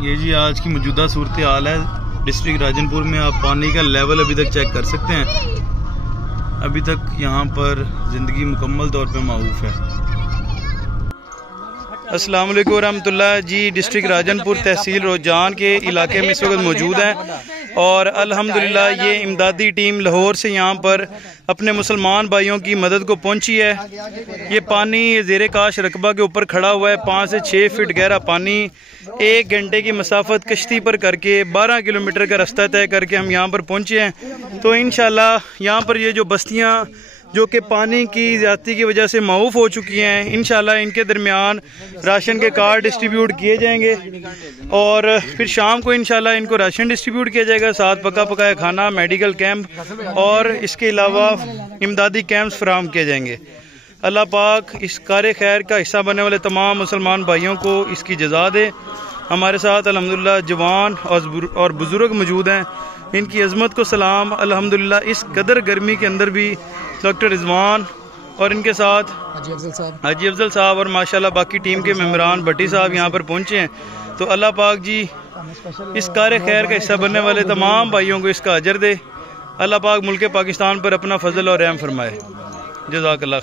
ये जी आज की मौजूदा सूरत हाल है डिस्ट्रिक्ट राजनपुर में। आप पानी का लेवल अभी तक चेक कर सकते हैं। अभी तक यहाँ पर ज़िंदगी मुकम्मल तौर पे मारूफ है। अस्सलाम वालेकुम रहमतुल्लाह जी। डिस्ट्रिक्ट राजनपुर तहसील रोजान के इलाके में इस वक्त मौजूद हैं और अल्हम्दुलिल्लाह ये इमदादी टीम लाहौर से यहाँ पर अपने मुसलमान भाइयों की मदद को पहुँची है। ये पानी ज़ेरे काश रकबा के ऊपर खड़ा हुआ है। 5 से 6 फीट गहरा पानी। 1 घंटे की मसाफत कश्ती पर करके 12 किलोमीटर का रास्ता तय करके हम यहाँ पर पहुँचे हैं। तो इंशाल्लाह यहाँ पर ये जो बस्तियाँ जो कि पानी की ज़्यादती की वजह से माऊफ हो चुकी हैं, इंशाल्लाह इनके दरमियान राशन के कार्ड डिस्ट्रीब्यूट किए जाएंगे और फिर शाम को इंशाल्लाह इनको राशन डिस्ट्रीब्यूट किया जाएगा, साथ पका पकाया खाना, मेडिकल कैंप और इसके अलावा इमदादी कैंप्स फराहम किए जाएंगे। अल्लाह पाक इस कार खैर का हिस्सा बनने वाले तमाम मुसलमान भाइयों को इसकी जज़ा दे। हमारे साथ अल्हम्दुलिल्लाह जवान और बुज़ुर्ग मौजूद हैं, इनकी अज़मत को सलाम। अल्हम्दुलिल्लाह इस कदर गर्मी के अंदर भी डॉक्टर रिजवान और इनके साथ हाजी अफजल साहब और माशाल्लाह बाकी टीम के मेम्बरान भट्टी साहब यहाँ पर पहुँचे हैं। तो अल्लाह पाक जी इस कार खैर का हिस्सा बनने वाले तमाम भाइयों को इसका अजर दे। अल्लाह पाक मुल्क पाकिस्तान पर अपना फजल और रहम फरमाए। जज़ाकल्लाह।